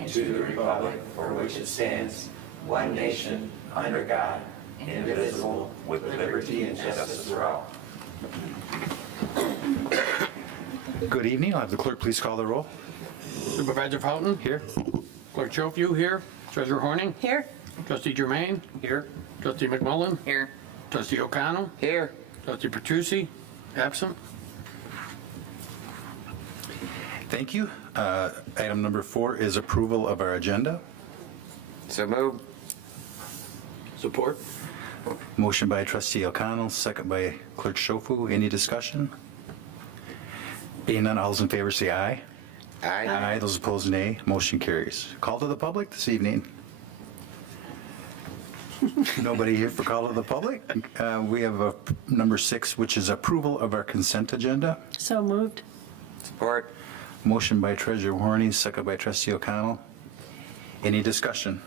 and to the republic for which it stands, one nation, under God, indivisible, with liberty and justice for all. Good evening. I'll have the clerk please call the roll. Supervisor Fountain? Here. Clerk Schofield here. Treasurer Horning? Here. Trustee Germain? Here. Trustee McMullen? Here. Trustee O'Connell? Here. Trustee Petrucci? Absent. Thank you. Item number 4 is approval of our agenda. So moved. Support. Motion by trustee O'Connell, second by clerk Schofield. Any discussion? Being none, all those in favor say aye. Aye. Those opposed, nay. Motion carries. Call to the public this evening. Nobody here for call to the public. We have number 6, which is approval of our consent agenda. So moved. Support. Motion by treasurer Horning, second by trustee O'Connell. Any discussion?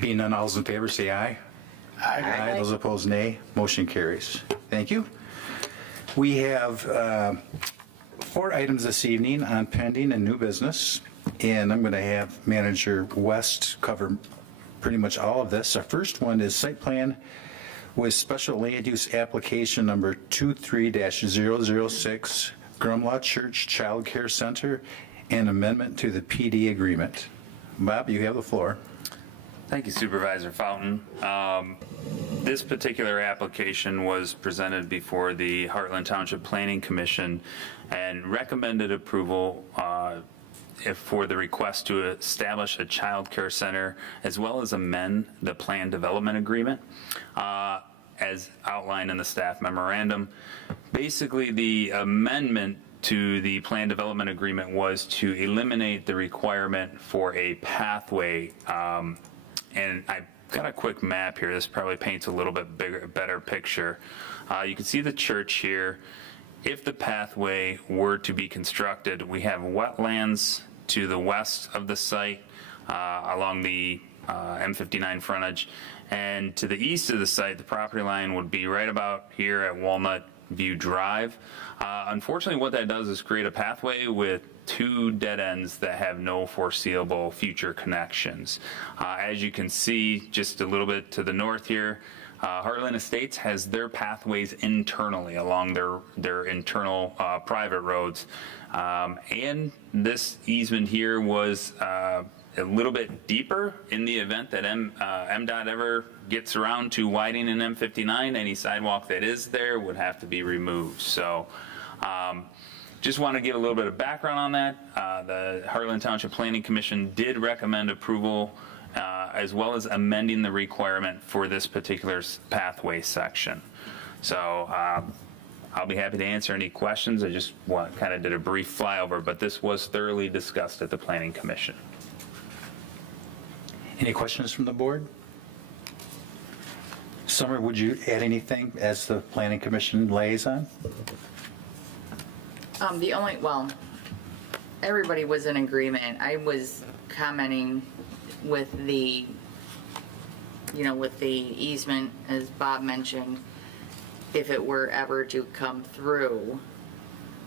Being none, all those in favor say aye. Aye. Those opposed, nay. Motion carries. Thank you. We have 4 items this evening on pending and new business, and I'm going to have Manager West cover pretty much all of this. Our first one is site plan with special land use application number 23-006, Grumlaw Church Child Care Center, and amendment to the PD agreement. Bob, you have the floor. Thank you, Supervisor Fountain. This particular application was presented before the Heartland Township Planning Commission and recommended approval for the request to establish a child care center as well as amend the plan development agreement as outlined in the staff memorandum. Basically, the amendment to the plan development agreement was to eliminate the requirement for a pathway. And I've got a quick map here. This probably paints a little bit better picture. You can see the church here. If the pathway were to be constructed, we have wetlands to the west of the site along the M59 frontage. And to the east of the site, the property line would be right about here at Walnut View Drive. Unfortunately, what that does is create a pathway with 2 dead ends that have no foreseeable future connections. As you can see, just a little bit to the north here, Heartland Estates has their pathways internally along their internal private roads. And this easement here was a little bit deeper in the event that MDOT ever gets around to widening an M59. Any sidewalk that is there would have to be removed. So just want to give a little bit of background on that. The Heartland Township Planning Commission did recommend approval as well as amending the requirement for this particular pathway section. So I'll be happy to answer any questions. I just kind of did a brief flyover, but this was thoroughly discussed at the Planning Commission. Any questions from the board? Summer, would you add anything as the planning commission liaison? Everybody was in agreement. I was commenting with the easement, as Bob mentioned, if it were ever to come through.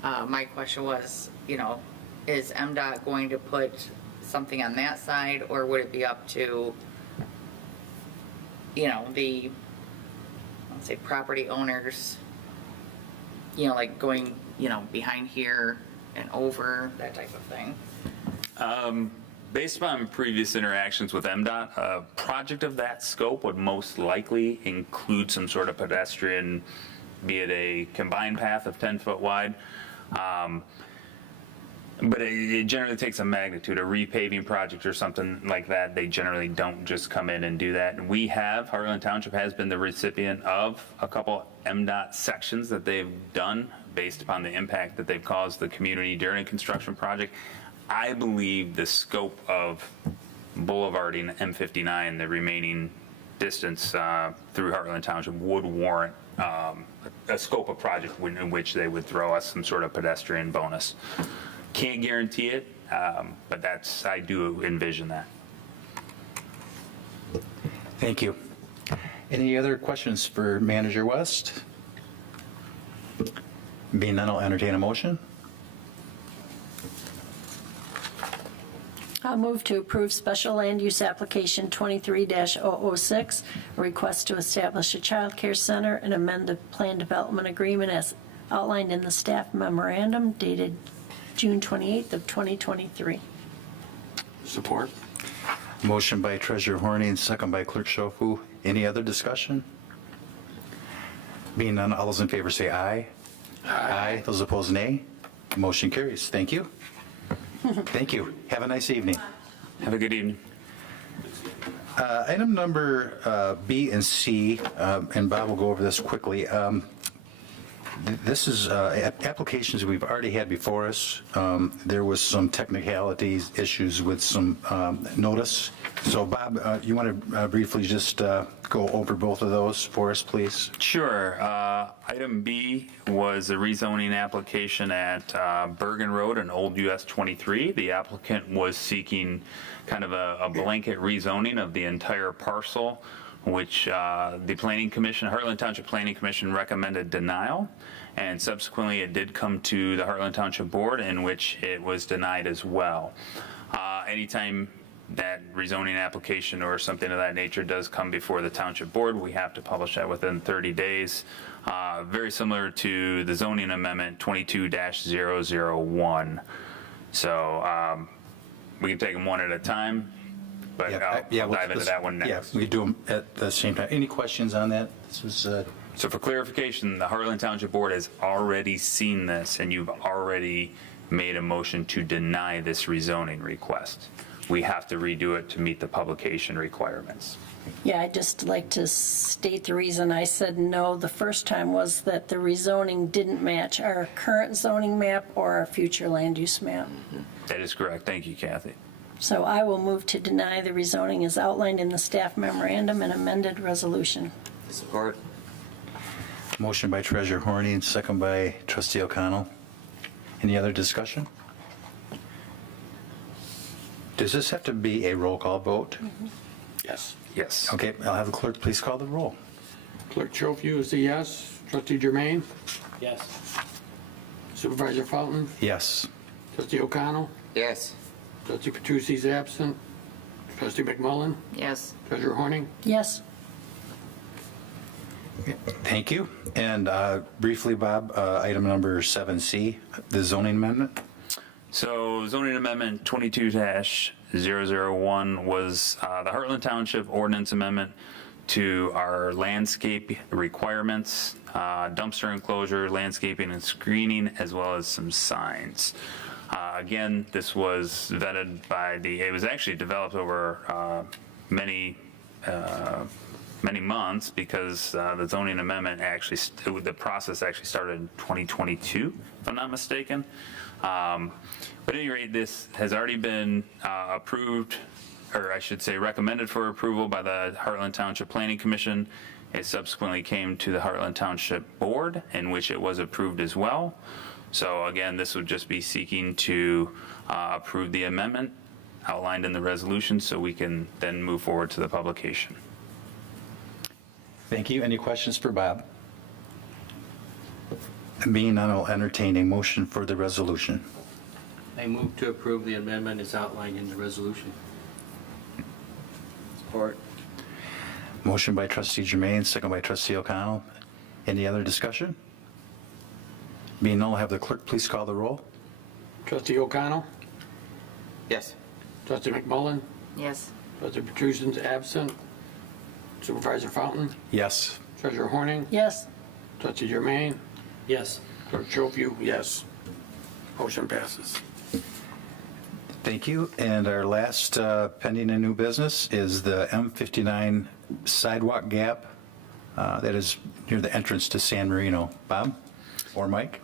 My question was, is MDOT going to put something on that side, or would it be up to, the, let's say, property owners, like going, behind here and over, that type of thing? Based upon previous interactions with MDOT, a project of that scope would most likely include some sort of pedestrian, be it a combined path of 10 foot wide. But it generally takes a magnitude, a repaving project or something like that. They generally don't just come in and do that. Heartland Township has been the recipient of a couple MDOT sections that they've done based upon the impact that they've caused the community during a construction project. I believe the scope of boulevarding M59, the remaining distance through Heartland Township, would warrant a scope of project in which they would throw us some sort of pedestrian bonus. Can't guarantee it, but I do envision that. Thank you. Any other questions for Manager West? Being none, I'll entertain a motion. I'll move to approve special land use application 23-006, a request to establish a child care center and amend the plan development agreement as outlined in the staff memorandum dated June 28th of 2023. Support. Motion by Treasurer Horning, second by Clerk Schofield. Any other discussion? Being none, all those in favor say aye. Aye. Those opposed, nay. Motion carries. Thank you. Thank you. Have a nice evening. Have a good evening. Item number B and C, and Bob will go over this quickly. This is applications we've already had before us. There was some technicalities, issues with some notice. So Bob, you want to briefly just go over both of those for us, please? Sure. Item B was a rezoning application at Bergen Road and Old US 23. The applicant was seeking kind of a blanket rezoning of the entire parcel, which the Planning Commission, Heartland Township Planning Commission recommended denial. And subsequently, it did come to the Heartland Township Board, in which it was denied as well. Anytime that rezoning application or something of that nature does come before the Township Board, we have to publish that within 30 days. Very similar to the zoning amendment 22-001. So we can take them one at a time, but I'll dive into that one next. Yeah, we do them at the same time. Any questions on that? This was. So for clarification, the Heartland Township Board has already seen this, and you've already made a motion to deny this rezoning request. We have to redo it to meet the publication requirements. Yeah, I'd just like to state the reason I said no the first time was that the rezoning didn't match our current zoning map or our future land use map. That is correct. Thank you, Kathy. So I will move to deny the rezoning as outlined in the staff memorandum and amended resolution. Support. Motion by Treasurer Horning, second by Trustee O'Connell. Any other discussion? Does this have to be a roll call vote? Yes. Yes. Okay, I'll have the clerk please call the roll. Clerk Schofield is a yes. Trustee Germain? Yes. Supervisor Fountain? Yes. Trustee O'Connell? Yes. Trustee Petrucci is absent. Trustee McMullen? Yes. Treasurer Horning? Yes. Thank you. And briefly, Bob, item number 7C, the zoning amendment. So zoning amendment 22-001 was the Heartland Township ordinance amendment to our landscape requirements, dumpster enclosure, landscaping and screening, as well as some signs. Again, this was vetted by it was actually developed over many months, because the zoning amendment actually, the process actually started in 2022, if I'm not mistaken. But at any rate, this has already been approved, or I should say recommended for approval by the Heartland Township Planning Commission. It subsequently came to the Heartland Township Board, in which it was approved as well. So again, this would just be seeking to approve the amendment outlined in the resolution, so we can then move forward to the publication. Thank you. Any questions for Bob? Being none, I'll entertain a motion for the resolution. I move to approve the amendment as outlined in the resolution. Support. Motion by Trustee Germain, second by Trustee O'Connell. Any other discussion? Being none, I'll have the clerk please call the roll. Trustee O'Connell? Yes. Trustee McMullen? Yes. Trustee Petrucci is absent. Supervisor Fountain? Yes. Treasurer Horning? Yes. Trustee Germain? Yes. Clerk Schofield, yes. Motion passes. Thank you. And our last pending and new business is the M59 sidewalk gap that is near the entrance to San Marino. Bob or Mike?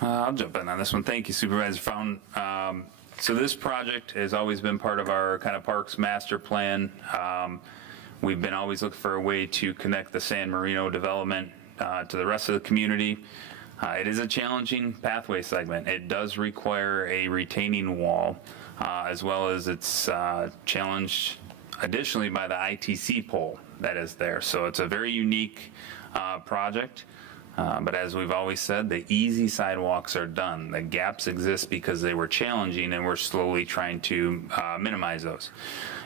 I'll jump in on this one. Thank you, Supervisor Fountain. So this project has always been part of our kind of parks master plan. We've been always looking for a way to connect the San Marino development to the rest of the community. It is a challenging pathway segment. It does require a retaining wall, as well as it's challenged additionally by the ITC pole that is there. So it's a very unique project. But as we've always said, the easy sidewalks are done. The gaps exist because they were challenging, and we're slowly trying to minimize those.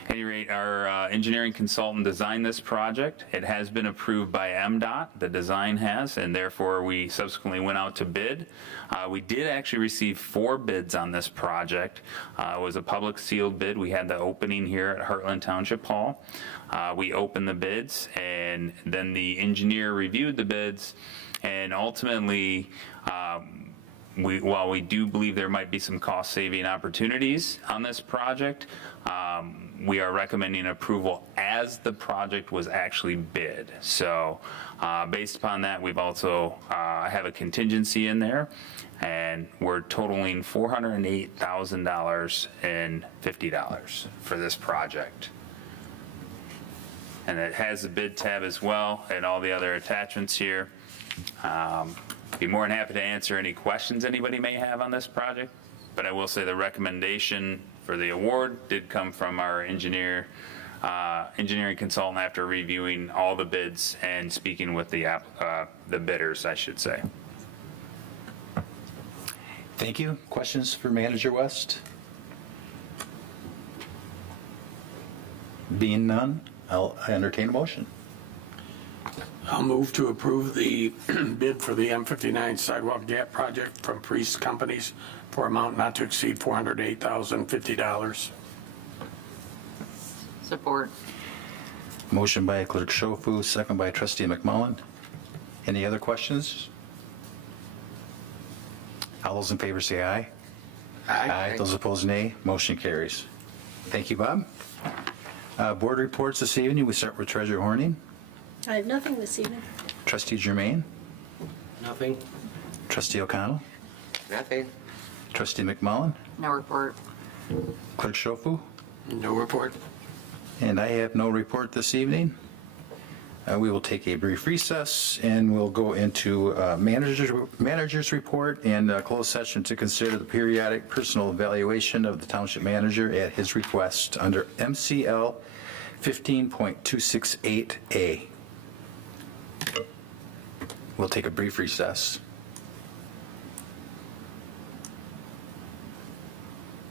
At any rate, our engineering consultant designed this project. It has been approved by MDOT, the design has, and therefore we subsequently went out to bid. We did actually receive 4 bids on this project. It was a public sealed bid. We had the opening here at Heartland Township Hall. We opened the bids, and then the engineer reviewed the bids, and ultimately, while we do believe there might be some cost-saving opportunities on this project, we are recommending approval as the project was actually bid. So based upon that, we've also have a contingency in there, and we're totaling $408,050 for this project. And it has the bid tab as well and all the other attachments here. Be more than happy to answer any questions anybody may have on this project, but I will say the recommendation for the award did come from our engineering consultant after reviewing all the bids and speaking with the bidders, I should say. Thank you. Questions for Manager West? Being none, I'll entertain a motion. I'll move to approve the bid for the M59 sidewalk gap project from Priest Companies for amount not to exceed $408,050. Support. Motion by Clerk Schofu, second by Trustee McMullen. Any other questions? All those in favor say aye. Aye. Those opposed, nay. Motion carries. Thank you, Bob. Board reports this evening. We start with Treasurer Horning. I have nothing this evening. Trustee Germain. Nothing? Trustee O'Connell. Nothing. Trustee McMullen. No report. Clerk Schofu. No report. And I have no report this evening. We will take a brief recess, and we'll go into manager's report and closed session to consider the periodic personal evaluation of the township manager at his request under MCL 15.268A. We'll take a brief recess.